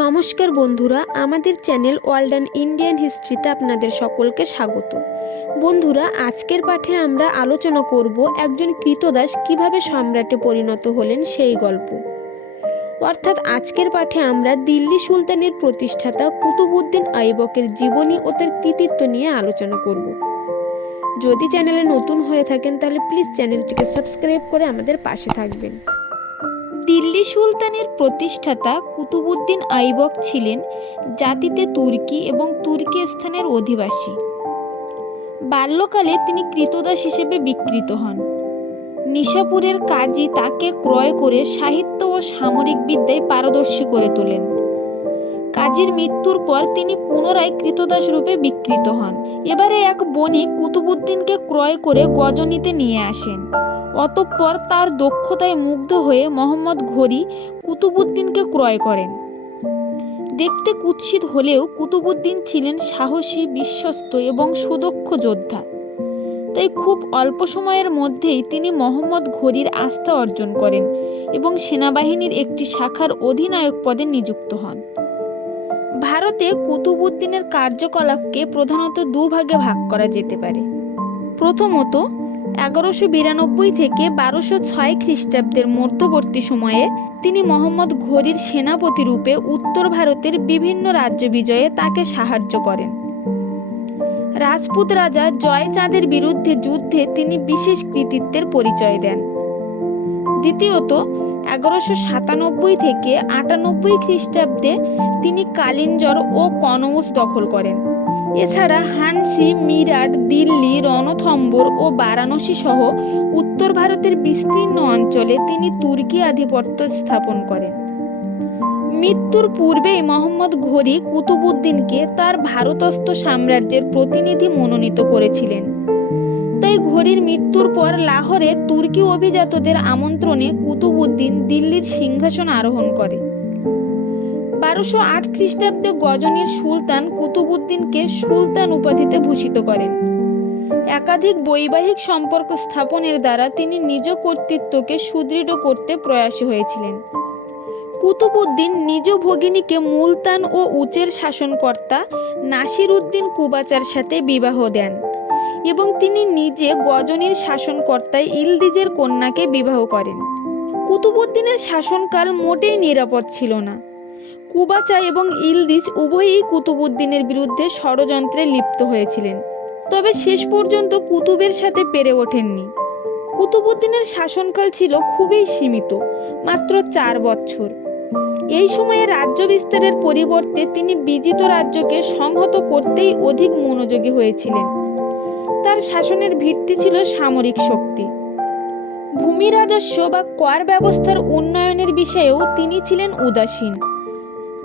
নমস্কার বন্ধুরা, আমাদের চ্যানেল ওয়ার্ল্ড অ্যান্ড ইন্ডিয়ান হিস্ট্রিতে আপনাদের সকলকে স্বাগত। বন্ধুরা, আজকের পাঠে আমরা আলোচনা করব একজন কৃতদাস কীভাবে সম্রাটে পরিণত হলেন সেই গল্প। অর্থাৎ আজকের পাঠে আমরা দিল্লি সুলতানের প্রতিষ্ঠাতা কুতুবুদ্দিন আইবকের জীবনী ও তার কৃতিত্ব নিয়ে আলোচনা করব। যদি চ্যানেলে নতুন হয়ে থাকেন, তাহলে প্লিজ চ্যানেলটিকে সাবস্ক্রাইব করে আমাদের পাশে থাকবেন। দিল্লি সুলতানের প্রতিষ্ঠাতা কুতুবুদ্দিন আইবক ছিলেন জাতিতে তুর্কি এবং তুর্কি স্থানের অধিবাসী। বাল্যকালে তিনি কৃতদাস হিসেবে বিকৃত হন। নিশাপুরের কাজী তাকে ক্রয় করে সাহিত্য ও সামরিক বিদ্যায় পারদর্শী করে তোলেন। কাজীর মৃত্যুর পর তিনি পুনরায় কৃতদাস রূপে বিকৃত হন। এবারে এক বণিক কুতুবুদ্দিনকে ক্রয় করে গজনীতে নিয়ে আসেন। অতঃপর তার দক্ষতায় মুগ্ধ হয়ে মোহাম্মদ ঘড়ি কুতুবুদ্দিনকে ক্রয় করেন। দেখতে কুৎসিত হলেও কুতুবুদ্দিন ছিলেন সাহসী, বিশ্বস্ত এবং সুদক্ষ যোদ্ধা। তাই খুব অল্প সময়ের মধ্যেই তিনি মোহাম্মদ ঘড়ির আস্থা অর্জন করেন এবং সেনাবাহিনীর একটি শাখার অধিনায়ক পদে নিযুক্ত হন। ভারতে কুতুবুদ্দিনের কার্যকলাপকে প্রধানত দুভাগে ভাগ করা যেতে পারে। প্রথমত, এগারোশো বিরানব্বই থেকে বারোশো ছয় খ্রিস্টাব্দের মধ্যবর্তী সময়ে তিনি মোহাম্মদ ঘড়ির সেনাপতি রূপে উত্তর ভারতের বিভিন্ন রাজ্য বিজয়ে তাকে সাহায্য করেন। রাজপুত রাজা জয়চাঁদের বিরুদ্ধে যুদ্ধে তিনি বিশেষ কৃতিত্বের পরিচয় দেন। দ্বিতীয়ত এগারোশো সাতানব্বই থেকে আটানব্বই খ্রিস্টাব্দে তিনি কালিঞ্জর ও কনৌজ দখল করেন। এছাড়া হানসি, মিরাট, দিল্লি, রণথম্বর ও বারাণসী সহ উত্তর ভারতের বিস্তীর্ণ অঞ্চলে তিনি তুর্কি আধিপত্য স্থাপন করেন। মৃত্যুর পূর্বেই মোহাম্মদ ঘড়ি কুতুবুদ্দিনকে তার ভারতস্থ সাম্রাজ্যের প্রতিনিধি মনোনীত করেছিলেন। তাই ঘড়ির মৃত্যুর পর লাহোরে তুর্কি অভিজাতদের আমন্ত্রণে কুতুবুদ্দিন দিল্লির সিংহাসন আরোহণ করে। বারোশো আট খ্রিস্টাব্দে গজনীর সুলতান কুতুবুদ্দিনকে সুলতান উপাধিতে ভূষিত করেন। একাধিক বৈবাহিক সম্পর্ক স্থাপনের দ্বারা তিনি নিজ কর্তৃত্বকে সুদৃঢ় করতে প্রয়াসী হয়েছিলেন। কুতুবুদ্দিন নিজ ভগিনীকে মুলতান ও উচের শাসনকর্তা নাসির উদ্দিন কুবাচার সাথে বিবাহ দেন এবং তিনি নিজে গজনীর শাসনকর্তায় ইলদিজের কন্যাকে বিবাহ করেন। কুতুবুদ্দিনের শাসনকাল মোটেই নিরাপদ ছিল না। কুবাচা এবং ইলদিজ উভয়ই কুতুবুদ্দিনের বিরুদ্ধে ষড়যন্ত্রে লিপ্ত হয়েছিলেন। তবে শেষ পর্যন্ত কুতুবের সাথে পেরে ওঠেননি। কুতুবুদ্দিনের শাসনকাল ছিল খুবই সীমিত, মাত্র চার বছর। এই সময়ে রাজ্য বিস্তারের পরিবর্তে তিনি বিজিত রাজ্যকে সংহত করতেই অধিক মনোযোগী হয়েছিলেন। তার শাসনের ভিত্তি ছিল সামরিক শক্তি। ভূমি রাজস্ব বা কর ব্যবস্থার উন্নয়নের বিষয়েও তিনি ছিলেন উদাসীন।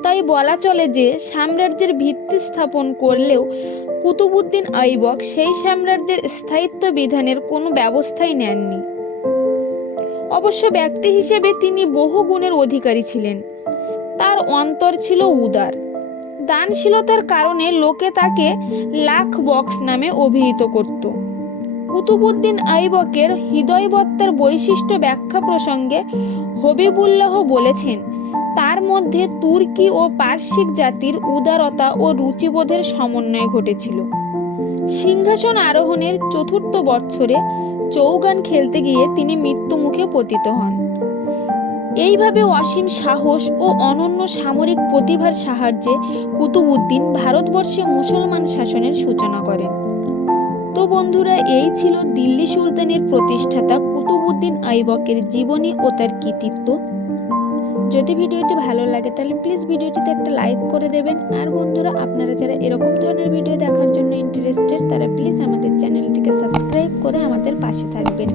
তাই বলা চলে যে সাম্রাজ্যের ভিত্তি স্থাপন করলেও কুতুবুদ্দিন আইবক সেই সাম্রাজ্যের স্থায়িত্ব বিধানের কোনো ব্যবস্থাই নেননি। অবশ্য ব্যক্তি হিসেবে তিনি বহু গুণের অধিকারী ছিলেন। তার অন্তর ছিল উদার। দানশীলতার কারণে লোকে তাকে লাখ বক্স নামে অভিহিত করত। কুতুবুদ্দিন আইবকের হৃদয়বত্তার বৈশিষ্ট্য ব্যাখ্যা প্রসঙ্গে হবিবুল্লাহ বলেছেন তার মধ্যে তুর্কি ও পার্শ্বিক জাতির উদারতা ও রুচিবোধের সমন্বয় ঘটেছিল। সিংহাসন আরোহণের চতুর্থ বৎসরে চৌগান খেলতে গিয়ে তিনি মৃত্যুমুখে পতিত হন। এইভাবে অসীম সাহস ও অনন্য সামরিক প্রতিভার সাহায্যে কুতুবুদ্দিন ভারতবর্ষে মুসলমান শাসনের সূচনা করেন। তো বন্ধুরা, এই ছিল দিল্লি সুলতানের প্রতিষ্ঠাতা কুতুবুদ্দিন আইবকের জীবনী ও তার কৃতিত্ব। যদি ভিডিওটি ভালো লাগে, তাহলে প্লিজ ভিডিওটিতে একটা লাইক করে দেবেন। আর বন্ধুরা, আপনারা যারা এরকম ধরনের ভিডিও দেখার জন্য ইন্টারেস্টেড তারা প্লিজ আমাদের চ্যানেলটিকে সাবস্ক্রাইব করে আমাদের পাশে থাকবেন।